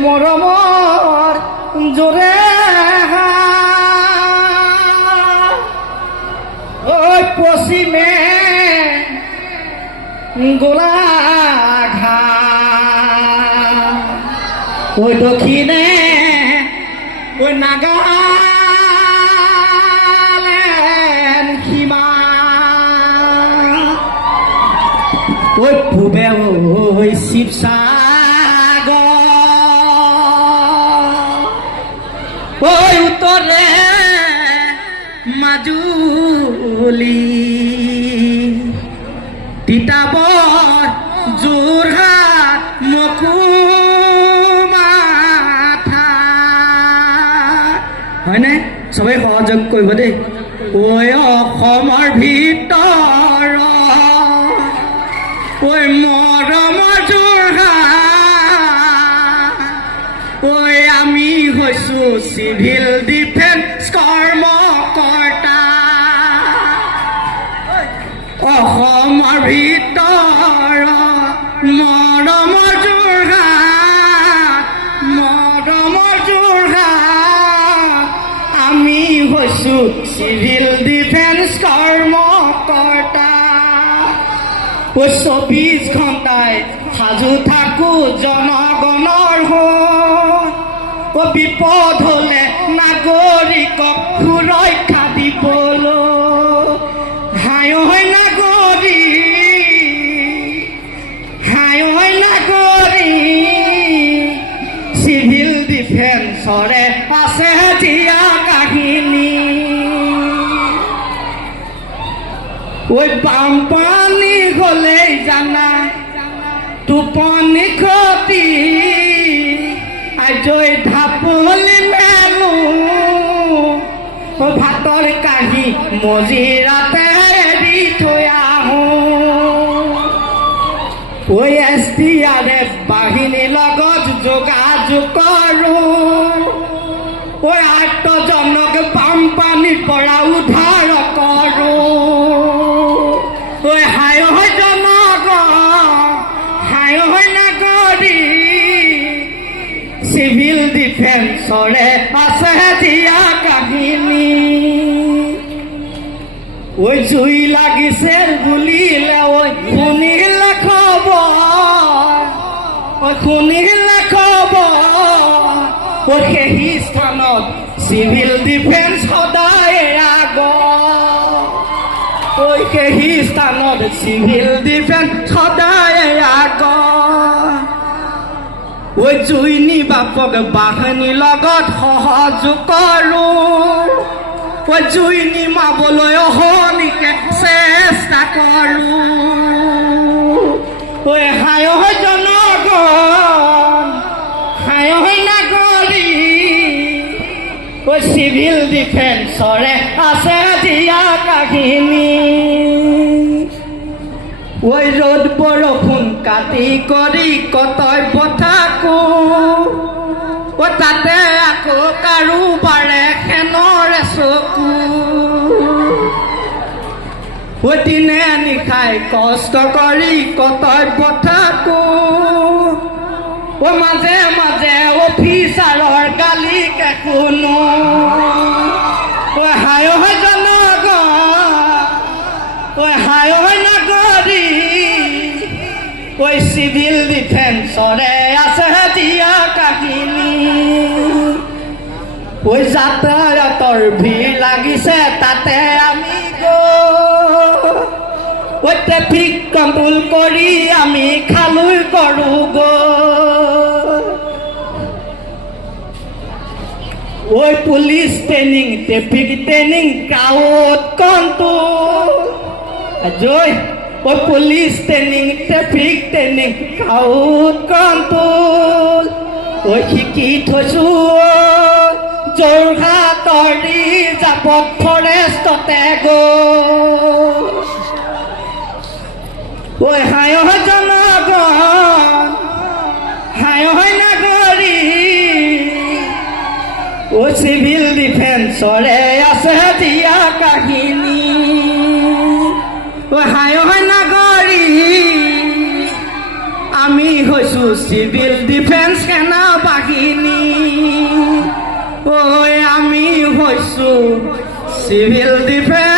মৰমৰ জোৰে পশ্চিমে গোলাঘাট দক্ষিণে নাগালেণ্ড সীমা পূবে শিৱসাগৰ উত্তৰে মাজুলী তিতাবৰ যোৰহাট মকুমাথা হয়নে সবেই সহযোগ কৰিব দেই ঐ অসমৰ ভিতৰ ঐ মৰমৰ যোৰহাট ঐ আমি হৈছোঁ চিভিল ডিফেন্স কৰ্মকৰ্তা অসমৰ ভিতৰ মৰমৰ যোৰহাট আমি হৈছোঁ চিভিল ডিফেন্স কৰ্মকৰ্তা 24 ঘণ্টাই সাজু থাকো জনগণৰ হৈ বিপদ হলে নাগৰিকক সুৰক্ষা দিবলৈ হায় নাগৰিক চিভিল ডিফেন্সৰে আছে দিয়া কাহিনী বানপানী গলেই জানা টোপনি ক্ষতি আজৈ ঢাপলি মেলো ভাতৰ কাঁহী মজিৰাতে এৰি থৈ আহোঁ SDRF বাহিনীৰ লগত যোগাযোগ কৰোঁ আৰ্তজনক বানপানীৰ পৰা উদ্ধাৰ কৰোঁ চিভিল ডিফেন্সৰে আছে দিয়া কাহিনী জুই লাগিছে বুলিলে শুনিলে খবৰ সেই স্থানত চিভিল ডিফেন্স সদায় সেই স্থানত চিভিল ডিফেন্স সদায় জুইনি বাপক বাহিনীৰ লগত সহযোগ কৰোঁ জুই নিমাবলৈ অহনিকে চেষ্টা কৰোঁ হায় জনগণ হায় নাগৰিক চিভিল ডিফেন্সৰে আছে দিয়া কাহিনী ৰ'দ বৰষুণ কাটি কৰি কৰ্তব্য থাকো তাতে আকৌ কাৰোবাৰে খেনৰে চকু দিনে নিশাই কষ্ট কৰি কৰ্তব্য থাকো মাজে মাজে অফিচাৰৰ গালিকে শুনো হায় জনগণ হায় নাগৰিক চিভিল ডিফেন্সৰে আছে দিয়া কাহিনী যাতায়াতৰ ভিৰ লাগিছে তাতে আমি ট্ৰেফিক কণ্ট্ৰল কৰি আমি খালৈ কৰোঁ police training traffic training crowd control police training traffic training crowd control শিকি থৈছোঁ যোৰহাটৰ ৰিজাৰ্ভত ফৰেষ্টতে হায় জনগণ হায় নাগৰিক চিভিল ডিফেন্সৰে আছে দিয়া কাহিনী হায় নাগৰিক আমি হৈছো চিভিল ডিফেন্স সেনা বাহিনী ঐ আমি হৈছো চিভিল ডিফেন্স